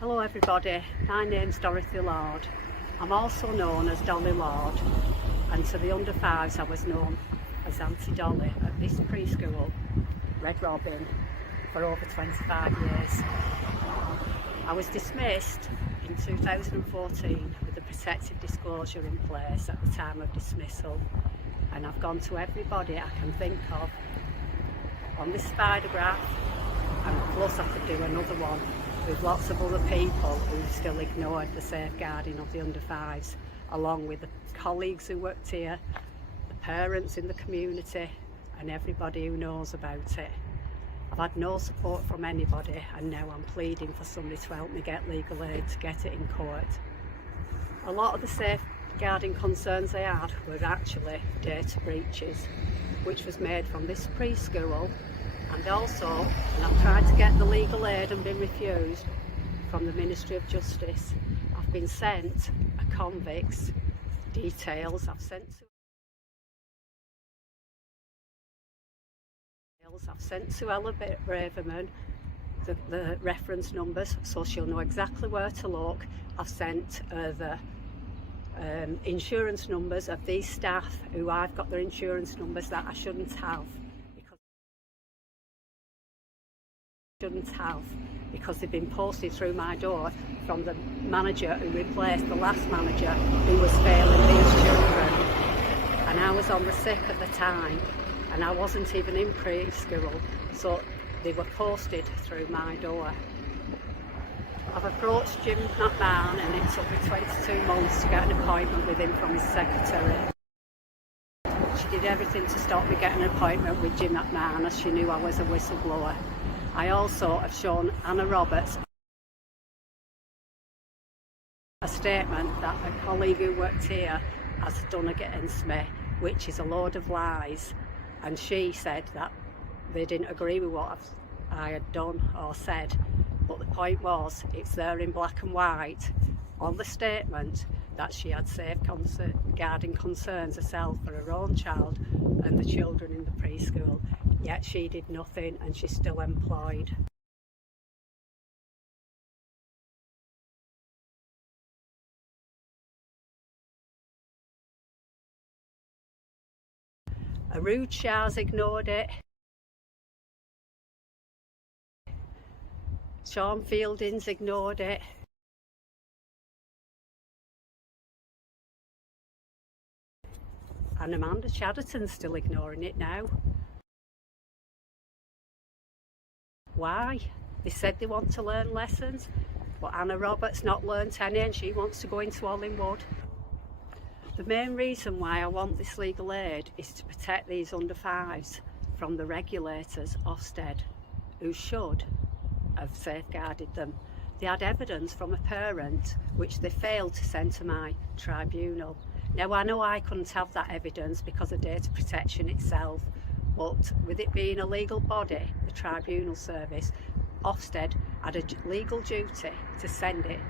Hello everybody, my name's Dorothy Lord. I'm also known as Dolly Lord, and to the under fives I was known as Auntie Dolly at this preschool, Red Robin, for over 25 years. I was dismissed in 2014 with a protective disclosure in place at the time of dismissal, and I've gone to everybody I can think of on this spider graph, and plus I could do another one with lots of other people who still ignored the safeguarding of the under fives, along with the colleagues who worked here, the parents in the community and everybody who knows about it. I've had no support from anybody, and now I'm pleading for somebody to help me get legal aid to get it in court. A lot of the safeguarding concerns I had were actually data breaches, which was made from this preschool, and also, and I've tried to get the legal aid and been refused, from the Ministry of Justice. I've been sent a convict's details. I've sent to Ella Braverman the reference numbers, so she'll know exactly where to look. I've sent the insurance numbers of these staff who I've got their insurance numbers that I shouldn't have because they've been posted through my door from the manager who replaced the last manager who was failing these children. And I was on the sick at the time, and I wasn't even in preschool, so they were posted through my door. I've approached Jim McMahon, and it took me 22 months to get an appointment with him from his secretary. She did everything to stop me getting an appointment with Jim McMahon, as she knew I was a whistleblower. I also have shown Anna Roberts a statement that a colleague who worked here has done against me, which is a load of lies, and she said that they didn't agree with what I had done or said, but the point was, it's there in black and white on the statement that she had safeguarding concerns herself for her own child and the children in the preschool, yet she did nothing and she's still employed. A rude Shah's ignored it. Sean Fielding's ignored it. And Amanda Chatterton's still ignoring it now. Why? They said they want to learn lessons, but Anna Roberts not learnt any, and she wants to go into Oldham. The main reason why I want this legal aid is to protect these under fives from the regulators, Ofsted, who should have safeguarded them. They had evidence from a parent which they failed to send to my tribunal. Now I know I couldn't have that evidence because of data protection itself, but with it being a legal body, the tribunal service, Ofsted had a legal duty to send it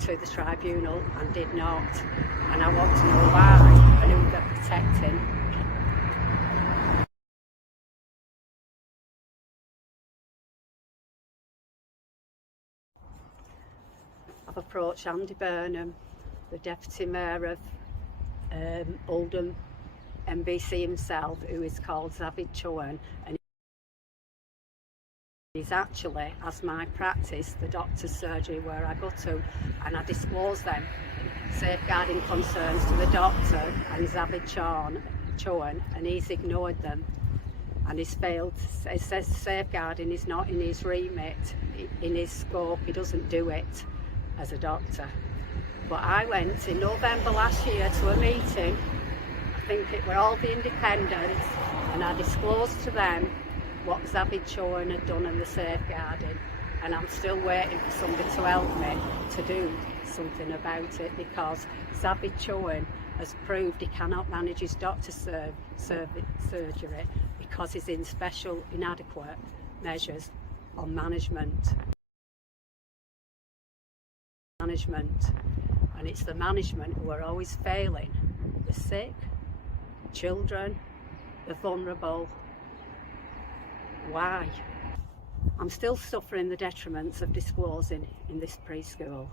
to the tribunal and did not, and I want to know why and who they're protecting. I've approached Andy Burnham, the Deputy Mayor of Oldham, MBC himself, who is called Zavid Chowan, and he's actually, as my practice, the doctor's surgery where I go to, and I disclose them safeguarding concerns to the doctor and Zavid Chowan, and he's ignored them and he's failed. It says safeguarding is not in his remit, in his scope. He doesn't do it as a doctor. But I went in November last year to a meeting, I think it were all the independents, and I disclosed to them what Zavid Chowan had done in the safeguarding, and I'm still waiting for somebody to help me to do something about it, because Zavid Chowan has proved he cannot manage his doctor's surgery because he's in special inadequate measures on management. And it's the management who are always failing the sick, children, the vulnerable. Why? I'm still suffering the detriments of disclosing in this preschool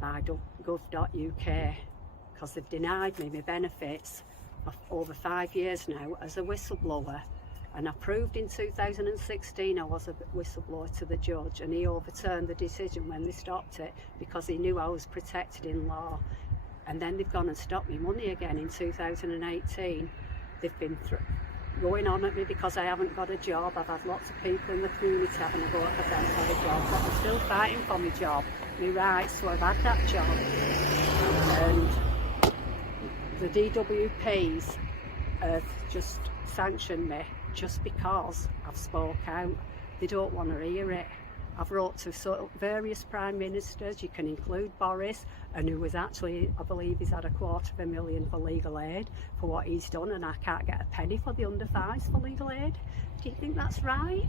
by gov.uk because they've denied me my benefits of over 5 years now as a whistleblower, and I proved in 2016 I was a whistleblower to the judge, and he overturned the decision when they stopped it because he knew I was protected in law. And then they've gone and stopped me money again in 2018. They've been going on at me because I haven't got a job. I've had lots of people in the community having a go at because I haven't got a job, but I'm still fighting for my job, my rights, so I've had that job. And the DWPs have just sanctioned me just because I've spoke out. They don't want to hear it. I've wrote to various prime ministers, you can include Boris, and who was actually, I believe he's had $250,000 for legal aid for what he's done, and I can't get a penny for the under fives for legal aid. Do you think that's right?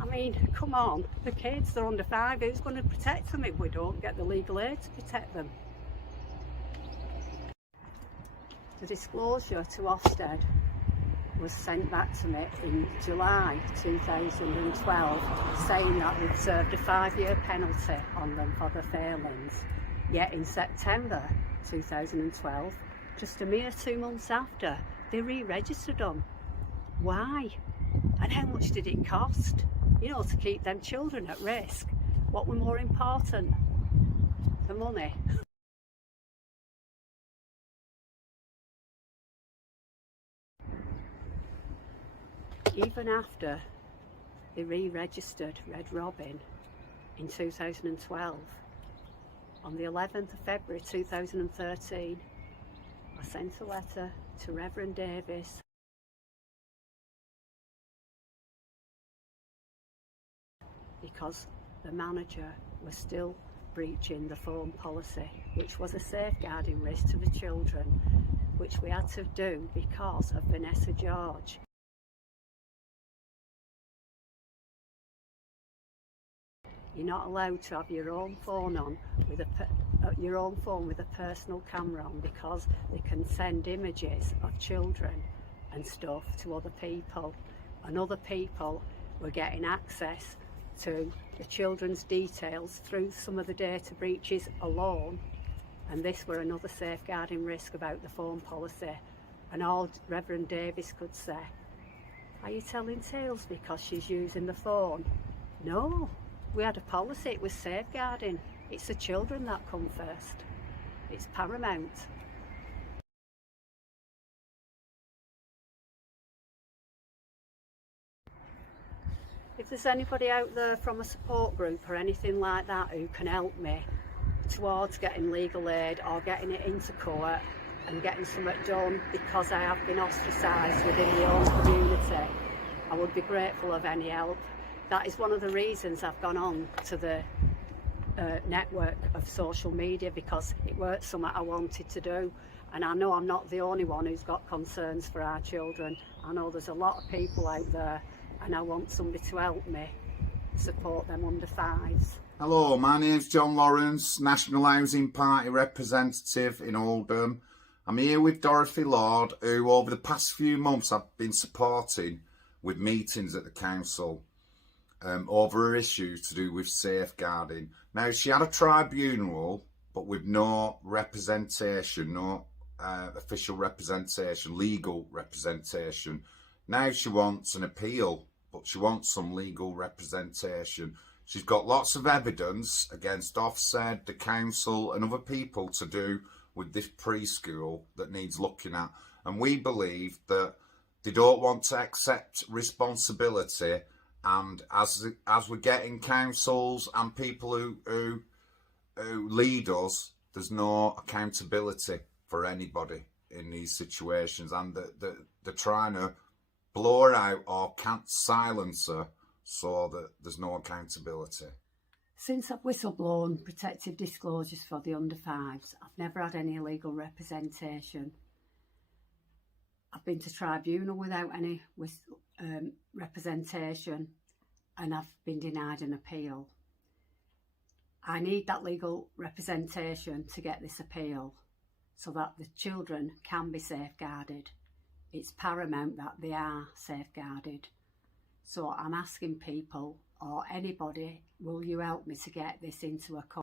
I mean, come on, the kids, they're under 5, who's going to protect them if we don't get the legal aid to protect them? The disclosure to Ofsted was sent back to me in July 2012 saying that they'd served a 5-year penalty on them for the failings. Yet in September 2012, just a mere 2 months after, they re-registered them. Why? And how much did it cost? You know, to keep them children at risk. What were more important? The money. Even after they re-registered Red Robin in 2012, on the 11th of February 2013, I sent a letter to Reverend Davis because the manager was still breaching the phone policy, which was a safeguarding risk to the children, which we had to do because of Vanessa George. You're not allowed to have your own phone on with a personal camera on because they can send images of children and stuff to other people, and other people were getting access to the children's details through some of the data breaches alone, and this were another safeguarding risk about the phone policy. And all Reverend Davis could say, "Are you telling tales because she's using the phone?" No. We had a policy, it was safeguarding. It's the children that come first. It's paramount. If there's anybody out there from a support group or anything like that who can help me towards getting legal aid or getting it into court and getting something done because I have been ostracised within the own community, I would be grateful of any help. That is one of the reasons I've gone on to the network of social media, because it weren't something I wanted to do, and I know I'm not the only one who's got concerns for our children. I know there's a lot of people out there, and I want somebody to help me support them under 5s. Hello, my name's John Lawrence, National Housing Party representative in Oldham. I'm here with Dorothy Lord, who over the past few months I've been supporting with meetings at the council over her issues to do with safeguarding. Now, she had a tribunal, but with no representation, no official representation, legal representation. Now she wants an appeal, but she wants some legal representation. She's got lots of evidence against Ofsted, the council and other people to do with this preschool that needs looking at. And we believe that they don't want to accept responsibility. And as we're getting councils and people who lead us, there's no accountability for anybody in these situations, and they're trying to blow her out or can't silence her so that there's no accountability. Since I've whistleblown protective disclosures for the under 5s, I've never had any legal representation. I've been to tribunal without any representation, and I've been denied an appeal. I need that legal representation to get this appeal so that the children can be safeguarded. it's paramount that they are safeguarded. So I'm asking people, or anybody, will you help me to get this into a